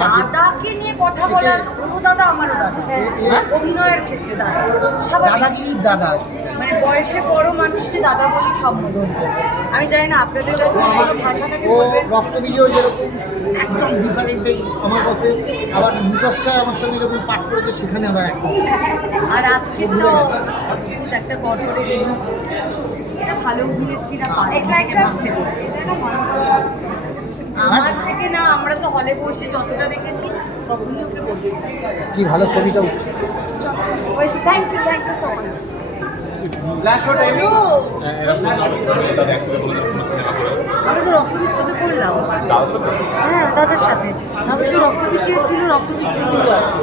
দাদাকে নিয়ে কথা বলার দাদা আমারও দাদা অভিনয়ের ক্ষেত্রে দাদা দাদাগিরির দাদা মানে বয়সে বড় মানুষকে দাদা বলেই সম্বোধন করে। আমি জানি না আপনাদের ভাষাটাকে রক্তবীজও যেরকম একদম ডিফারেন্ট আমার কাছে, আবার বিকশায় আমার সঙ্গে যখন পাঠ করেছে সেখানে আবার একদম। আর আজকে তো অদ্ভুত একটা গঠনের এটা ভালো অভিনেত্রীরা আমার থেকে না, আমরা তো হলে বসে যতটা দেখেছি তখনই ওকে বলছি কি ভালো ছবিটা উঠছে। Thank you so much. আমরা তো রক্তবীজ করলাম, হ্যাঁ দাদার সাথে। দাদা তো রক্তবীজ ছিল, রক্তবীজ আছে।